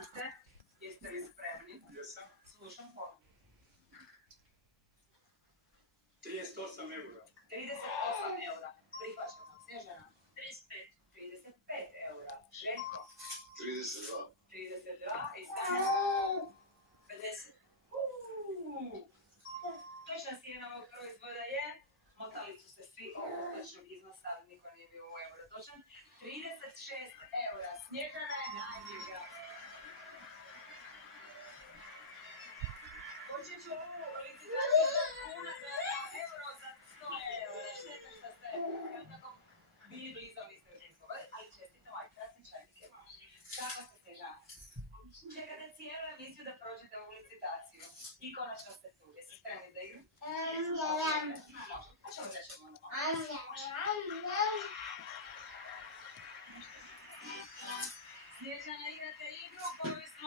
Ante, jeste li spremni? Jesam. Slušam ponudu. 38 eura. 38 eura. Prihvaćamo. Snježana? 35. 35 eura. Željko? 32. 32 i Stanja? 50. Točna cijena ovog proizvoda je, motali su se svi oko točnog iznosa, ali niko nije bio u euro točan, 36 eura. Snježana je najbliža. Počet ću ovu licitaciju za kuna za euro za 100 eura. Šteta što ste tako bili blizu, niste učestvovali, ali čestitam ovaj krasni čajnik je vaš. Kako ste, Snježana? Čekate cijelu emisiju da prođete ovu licitaciju. I konačno ste tu. Jeste spremni za igru? A čemu da ćemo onda malo? Snježana, igrate igru koju ste